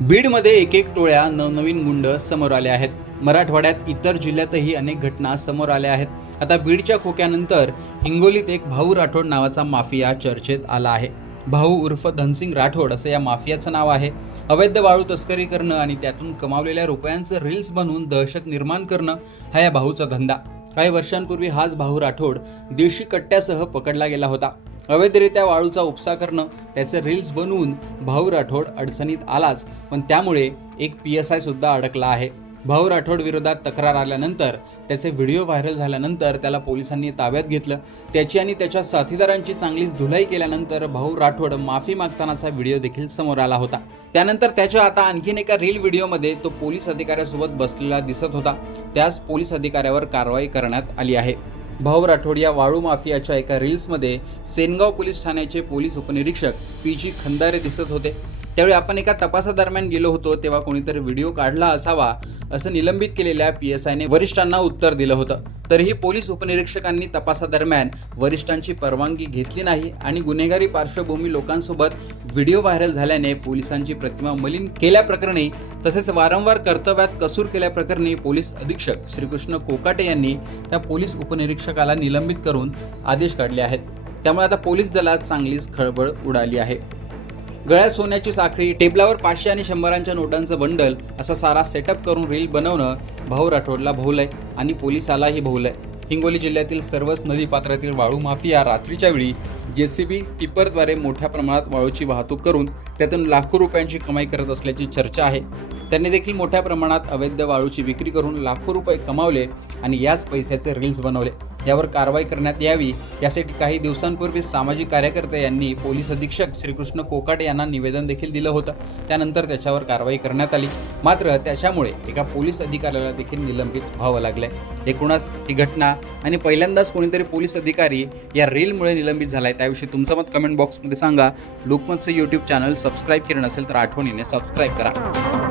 बीडमध्ये एक एक टोळ्या नवनवीन गुंड समोर आले आहेत. मराठवाड्यात इतर जिल्ह्यातही अनेक घटना समोर आल्या आहेत. आता बीडच्या खोक्यानंतर हिंगोलीत एक भाऊ राठोड नावाचा माफिया चर्चेत आला आहे. भाऊ उर्फ धनसिंग राठोड असं या माफियाचं नाव आहे. अवैध वाळू तस्करी करणं आणि त्यातून कमावलेल्या रुपयांचं रील्स बनवून दहशत निर्माण करणं हा या भाऊचा धंदा. काही वर्षांपूर्वी हाच भाऊ राठोड देशी कट्ट्यासह पकडला गेला होता. अवैधरित्या वाळूचा उपसा करणं त्याचे रील्स बनवून भाऊ राठोड अडचणीत आलाच. पण त्यामुळे एक पी एस आय सुद्धा अडकला आहे. भाऊ राठोड विरोधात तक्रार आल्यानंतर त्याचे व्हिडिओ व्हायरल झाल्यानंतर त्याला पोलिसांनी ताब्यात घेतलं. त्याची आणि त्याच्या साथीदारांची चांगलीच धुलाई केल्यानंतर भाऊ राठोड माफी मागतानाचा व्हिडिओ देखील समोर आला होता. त्यानंतर त्याच्या आता आणखीन एका रील व्हिडिओमध्ये तो पोलीस अधिकाऱ्यासोबत बसलेला दिसत होता. त्यास पोलीस अधिकाऱ्यावर कारवाई करण्यात आली आहे. भाऊ राठोड या वाळू माफियाच्या एका रील्समध्ये सेनगाव पोलीस ठाण्याचे पोलीस उपनिरीक्षक पी जी खंदारे दिसत होते. त्यावेळी आपण एका तपासादरम्यान गेलो होतो तेव्हा कोणीतरी व्हिडिओ काढला असावा असं निलंबित केलेल्या पी एस आयने वरिष्ठांना उत्तर दिलं होतं. तरीही पोलीस उपनिरीक्षकांनी तपासादरम्यान वरिष्ठांची परवानगी घेतली नाही आणि गुन्हेगारी पार्श्वभूमी लोकांसोबत व्हिडिओ व्हायरल झाल्याने पोलिसांची प्रतिमा मलिन केल्याप्रकरणी तसेच वारंवार कर्तव्यात कसूर केल्याप्रकरणी पोलीस अधीक्षक श्रीकृष्ण कोकाटे यांनी त्या पोलीस उपनिरीक्षकाला निलंबित करून आदेश काढले आहेत. त्यामुळे आता पोलीस दलात चांगलीच खळबळ उडाली आहे. गळ्यात सोन्याची साखळी टेबलावर पाचशे आणि शंभरांच्या नोटांचं बंडल असा सारा सेटअप करून रील बनवणं भाऊ राठोडला भोवलंय आणि पोलिसालाही भोवलंय. हिंगोली जिल्ह्यातील सर्वच नदीपात्रातील वाळू माफिया रात्रीच्या वेळी जेसीबी टिपरद्वारे मोठ्या प्रमाणात वाळूची वाहतूक करून त्यातून लाखो रुपयांची कमाई करत असल्याची चर्चा आहे. त्यांनी देखील मोठ्या प्रमाणात अवैध वाळूची विक्री करून लाखो रुपये कमावले आणि याच पैशाचे रील्स बनवले. यावर कारवाई करण्यात यावी यासाठी काही दिवसांपूर्वी सामाजिक कार्यकर्ते यांनी पोलीस अधीक्षक श्रीकृष्ण कोकाटे यांना निवेदन देखील दिलं होतं. त्यानंतर त्याच्यावर कारवाई करण्यात आली. मात्र त्याच्यामुळे एका पोलीस अधिकाऱ्याला देखील निलंबित व्हावं लागलंय. एकूणच ही घटना आणि पहिल्यांदाच कोणीतरी पोलीस अधिकारी या रीलमुळे निलंबित झालाय. त्याविषयी तुमचं मत कमेंट बॉक्समध्ये सांगा. लोकमतचं यूट्यूब चॅनल सबस्क्राईब केलं नसेल तर आठवणीने सबस्क्राईब करा.